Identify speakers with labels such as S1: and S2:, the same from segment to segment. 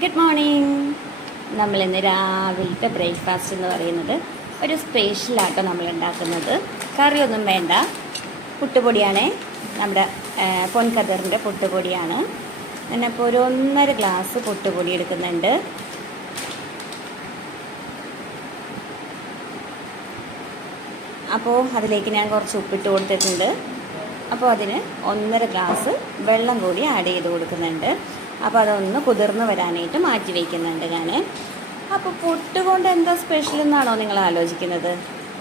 S1: Good morning നമ്മളിന്ന് രാവിലത്തെ breakfast എന്ന് പറയുന്നത് ഒരു സ്പെഷ്യലാട്ടോ നമ്മൾ ഉണ്ടാക്കുന്നത് കറിയൊന്നും വേണ്ട. പുട്ടുപൊടിയാണ്. നമ്മുടെ പൊൻകതിറിന്റെ പുട്ടുപൊടിയാണ്. ഞാനപ്പോൾ ഒരു ഒന്നര ഗ്ലാസ് പുട്ടുപൊടി എടുക്കുന്നുണ്ട്. അപ്പോൾ അതിലേക്ക് ഞാൻ കുറച്ച് ഉപ്പിട്ട് കൊടുത്തിട്ടുണ്ട്. അപ്പോൾ അതിന് ഒന്നര ഗ്ലാസ് വെള്ളം കൂടി ആഡ് ചെയ്ത് കൊടുക്കുന്നുണ്ട്. അപ്പോൾ അതൊന്ന് കുതിർന്ന് വരാനായിട്ട് മാറ്റി വയ്ക്കുന്നുണ്ട് ഞാൻ അപ്പോൾ പുട്ട് കൊണ്ട് എന്താ സ്പെഷ്യൽ എന്നാണോ നിങ്ങൾ ആലോചിക്കുന്നത്?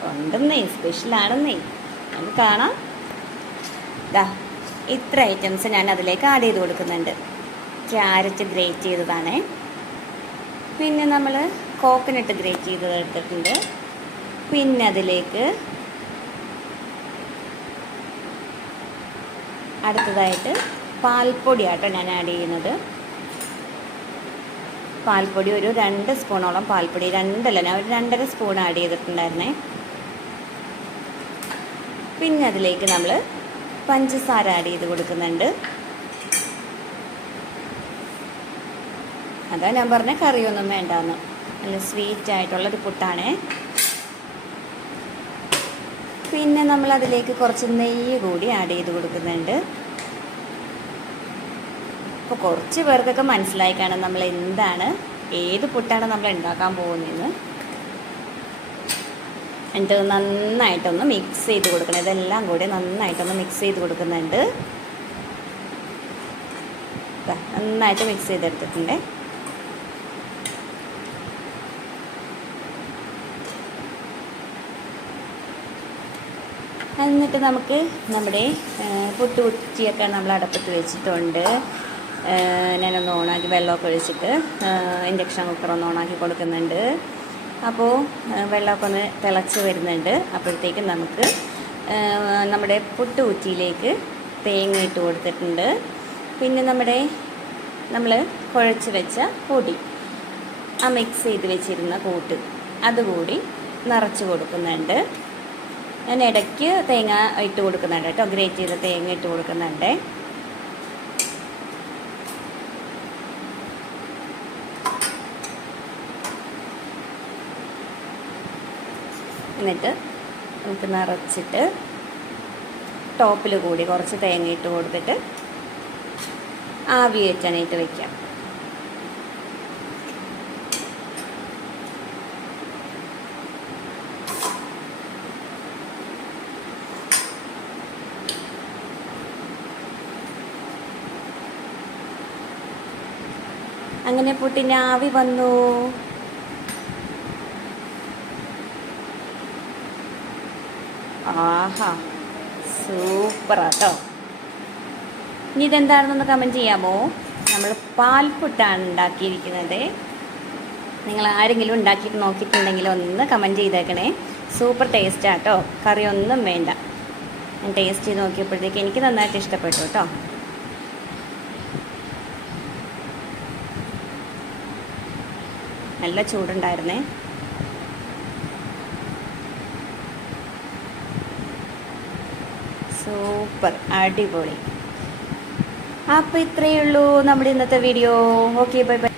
S1: ഉണ്ടെന്നേ സ്പെഷ്യലാണെന്നേ നമുക്ക് കാണാം. ദാ ഇത്ര ഐറ്റംസ് ഞാൻ അതിലേക്ക് ആഡ് ചെയ്ത് കൊടുക്കുന്നുണ്ട്. ക്യാരറ്റ് ഗ്രേറ്റ് ചെയ്തതാണേ. പിന്നെ നമ്മൾ കോക്കനട്ട് ഗ്രേറ്റ് ചെയ്തത് എടുത്തിട്ടുണ്ട്. പിന്നെ അതിലേക്ക് അടുത്തതായിട്ട് പാൽപ്പൊടി ആട്ടോ ഞാൻ ആഡ് ചെയ്യുന്നത്. പാൽപ്പൊടി ഒരു രണ്ട് സ്പൂണോളം പാൽപ്പൊടി രണ്ടല്ല ഞാൻ ഒരു രണ്ടര സ്പൂൺ ആഡ് ചെയ്തിട്ടുണ്ടായിരുന്നേ. പിന്നെ അതിലേക്ക് നമ്മൾ പഞ്ചസാര ആഡ് ചെയ്ത് കൊടുക്കുന്നുണ്ട്. അതാ ഞാൻ പറഞ്ഞ കറിയൊന്നും വേണ്ടാന്ന്. നല്ല സ്വീറ്റ് ആയിട്ടുള്ളൊരു പുട്ടാണേ. പിന്നെ നമ്മൾ അതിലേക്ക് കുറച്ച് നെയ്യ് കൂടി ആഡ് ചെയ്ത് കൊടുക്കുന്നുണ്ട്. അപ്പോൾ കുറച്ച് പേർക്കൊക്കെ മനസ്സിലായി കാണാം നമ്മൾ എന്താണ് ഏത് പുട്ടാണ് നമ്മൾ ഉണ്ടാക്കാൻ പോകുന്നതെന്ന്. എന്നിട്ട് നന്നായിട്ടൊന്ന് മിക്സ് ചെയ്ത് കൊടുക്കണം. ഇതെല്ലാം കൂടി നന്നായിട്ടൊന്ന് മിക്സ് ചെയ്ത് കൊടുക്കുന്നുണ്ട്. നന്നായിട്ട് മിക്സ് ചെയ്തെടുത്തിട്ടുണ്ട്. എന്നിട്ട് നമുക്ക് നമ്മുടെ പുട്ട് പുട്ടുകുറ്റിയൊക്കെ നമ്മൾ അടപ്പത്ത് വെച്ചിട്ടുണ്ട്. ഞാനൊന്ന് ഓണാക്കി വെള്ളമൊക്കെ ഒഴിച്ചിട്ട് ഇൻഡക്ഷൻ കുക്കർ ഒന്ന് ഓണാക്കി കൊടുക്കുന്നുണ്ട്. അപ്പോൾ വെള്ളമൊക്കെ ഒന്ന് തിളച്ച് വരുന്നുണ്ട്. അപ്പോഴത്തേക്കും നമുക്ക് നമ്മുടെ നമ്മുടെ പുട്ടുകുറ്റിയിലേക്ക് തേങ്ങ ഇട്ട് കൊടുത്തിട്ടുണ്ട്. പിന്നെ നമ്മുടെ നമ്മൾ കുഴച്ച് വെച്ച പൊടി ആ മിക്സ് ചെയ്ത് വെച്ചിരുന്ന കൂട്ട് അതുകൂടി നിറച്ച് കൊടുക്കുന്നുണ്ട്. ഞാൻ ഇടയ്ക്ക് തേങ്ങ ഇട്ട് കൊടുക്കുന്നുണ്ട് കേട്ടോ. ഗ്രേറ്റ് ചെയ്ത തേങ്ങ ഇട്ട് കൊടുക്കുന്നുണ്ട്. എന്നിട്ട് നമുക്ക് നിറച്ചിട്ട് ടോപ്പിൽ കൂടി കുറച്ച് തേങ്ങ ഇട്ട് കൊടുത്തിട്ട് ആവി കയറ്റാനായിട്ട് വയ്ക്കാം അങ്ങനെ പുട്ടിന്റെ ആവി വന്നു. ആഹാ സൂപ്പർ സൂപ്പറാട്ടോ. ഇനി ഇതെന്താണെന്നൊന്ന് കമന്റ് ചെയ്യാമോ? നമ്മൾ പാൽപുട്ടാണ് ഉണ്ടാക്കിയിരിക്കുന്നത്. നിങ്ങൾ ആരെങ്കിലും ഉണ്ടാക്കിയിട്ട് നോക്കിയിട്ടുണ്ടെങ്കിൽ ഒന്ന് കമന്റ് ചെയ്തേക്കണേ. സൂപ്പർ ടേസ്റ്റാട്ടോ കറി ഒന്നും വേണ്ട. ഞാൻ ടേസ്റ്റ് ചെയ്ത് നോക്കിയപ്പോഴത്തേക്ക് എനിക്ക് നന്നായിട്ട് ഇഷ്ടപ്പെട്ടു കേട്ടോ നല്ല ചൂടുണ്ടായിരുന്നേ. സൂപ്പർ അടിപൊളി. അപ്പോൾ ഇത്രയേ ഉള്ളൂ നമ്മുടെ ഇന്നത്തെ വീഡിയോ ഓക്കെ ബൈ ബൈ